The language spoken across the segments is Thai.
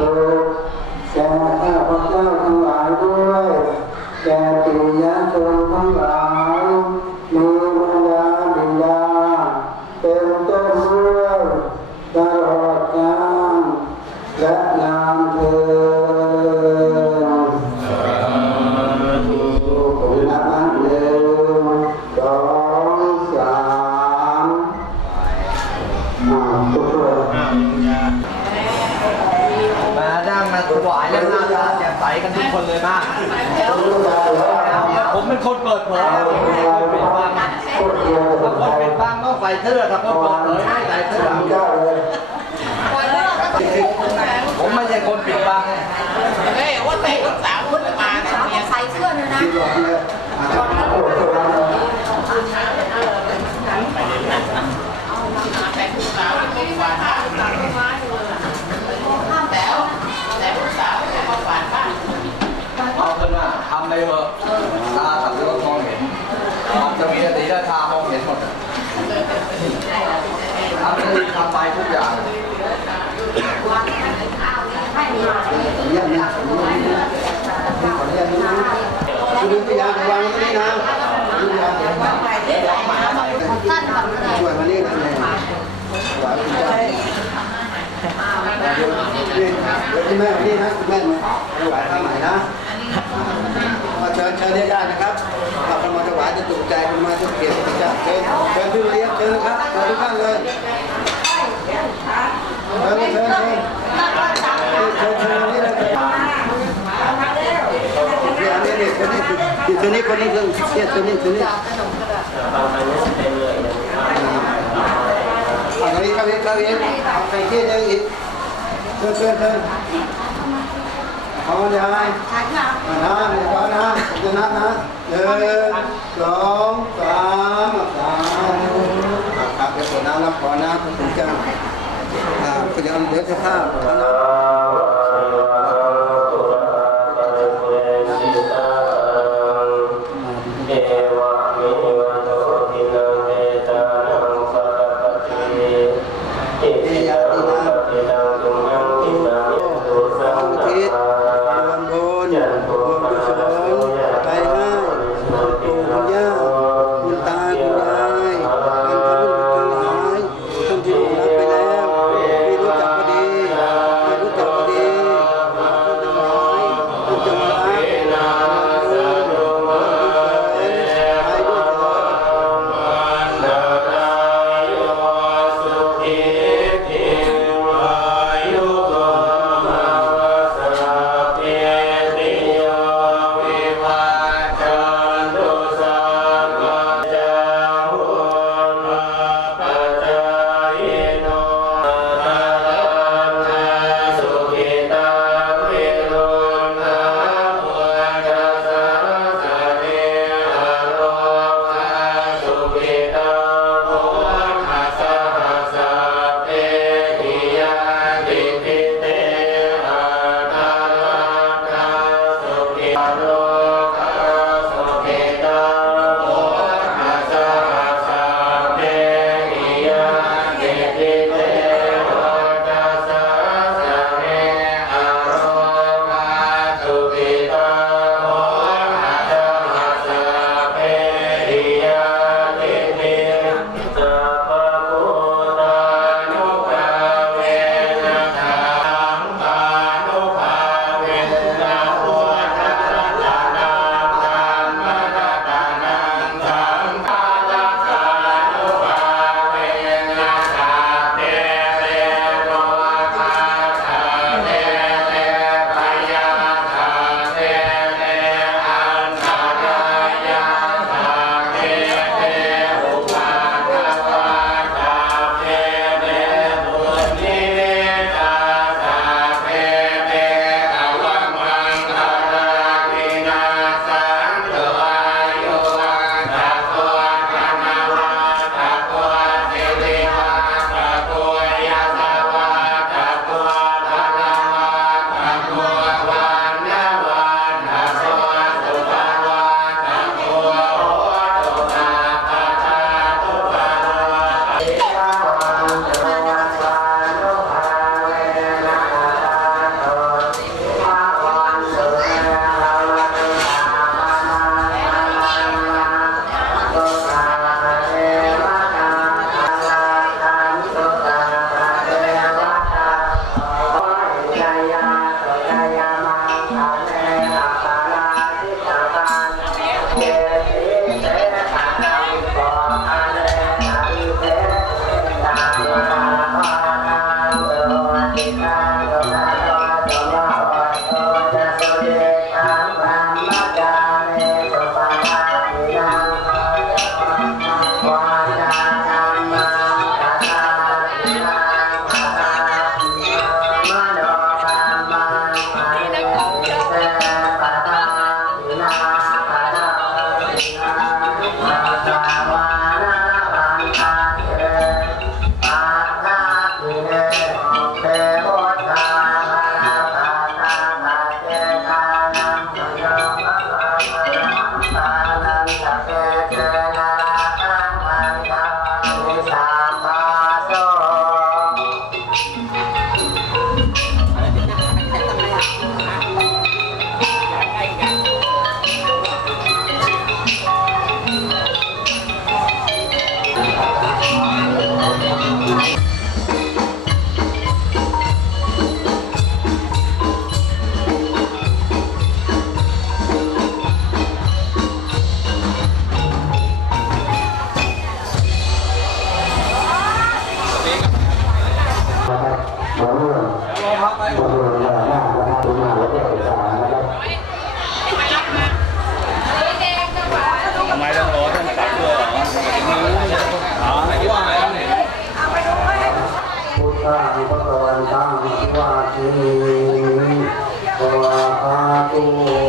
สุ ทุกคนเลยมาก ผมเป็นคนเปิดเผยนะผมไม่ใช่คนปิดบังถ้าคนปิดบังต้องใส่เสื้อถ้าคนเปิดเผยไม่ใส่เสื้อผมไม่ใช่คนปิดบังเฮ้ยว่าแต่ลูกสาวคุณมาสาวต้องใส่เสื้อเลยนะ แต่ลูกสาวไม่หวานบ้านแต่แต่ลูกสาวไม่มาหวานบ้าน เอาเถอะนะทำไปเถอะตาสับปะรดมองเห็นมันจะมีสติและตามองเห็นหมดอะทำได้ดีทำไปทุกอย่างคุณดูตัวอย่างวางตรงนี้นะดูอย่างท่านแบบนี้ช่วยมานี่นะเนี่ยหวานคุณเจ้าเดี๋ยวคุณแม่มานี่นะคุณแม่มาถวายผ้าใหม่นะมาเชิญเชิญได้ได้นะครับ ถ้าคนมาถวายจะตกใจคนมาจะเกลียดจะเชิญเชิญพี่เลี้ยงเชิญนะครับเชิญทุกท่านเลยเชิญเชิญเชิญเชิญเชิญนี่เลยนี่นี่คนนี้คนนี้คนนี้คนนี้คนนี้คนนี้อันนี้เข้าอีกเข้าอีกเอาไปที่หนึงอีกเพื่อนเพื่อนเพื่อนเอาเลยวให้นะเดี๋ยวก่อนนะจะนับนะ หนึ่งสองสามสามครับเดี๋ยวผมน้ำรับก่อนนะพระคุณเจ้าอ่าก็จะเอาเดี๋ยวจะข้าวเอานะเ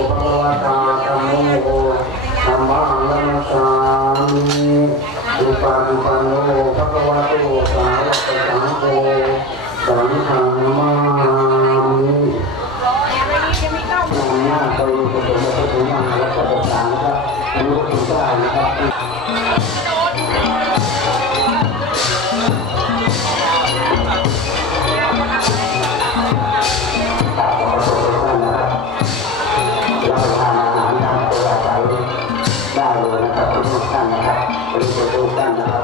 ภควตาธัมโมธัมมังนัมสามิอุปันปันโนภควโตสาวกสังโฆสังฆังนามามินำหน้าไปผสมผสมาแล้วก็ประสานครับรู้ถึงได้นะครับ เจ้าเลยนะครับทุกท่านนะครับบริสุทธิ์ทุกท่านนะครับ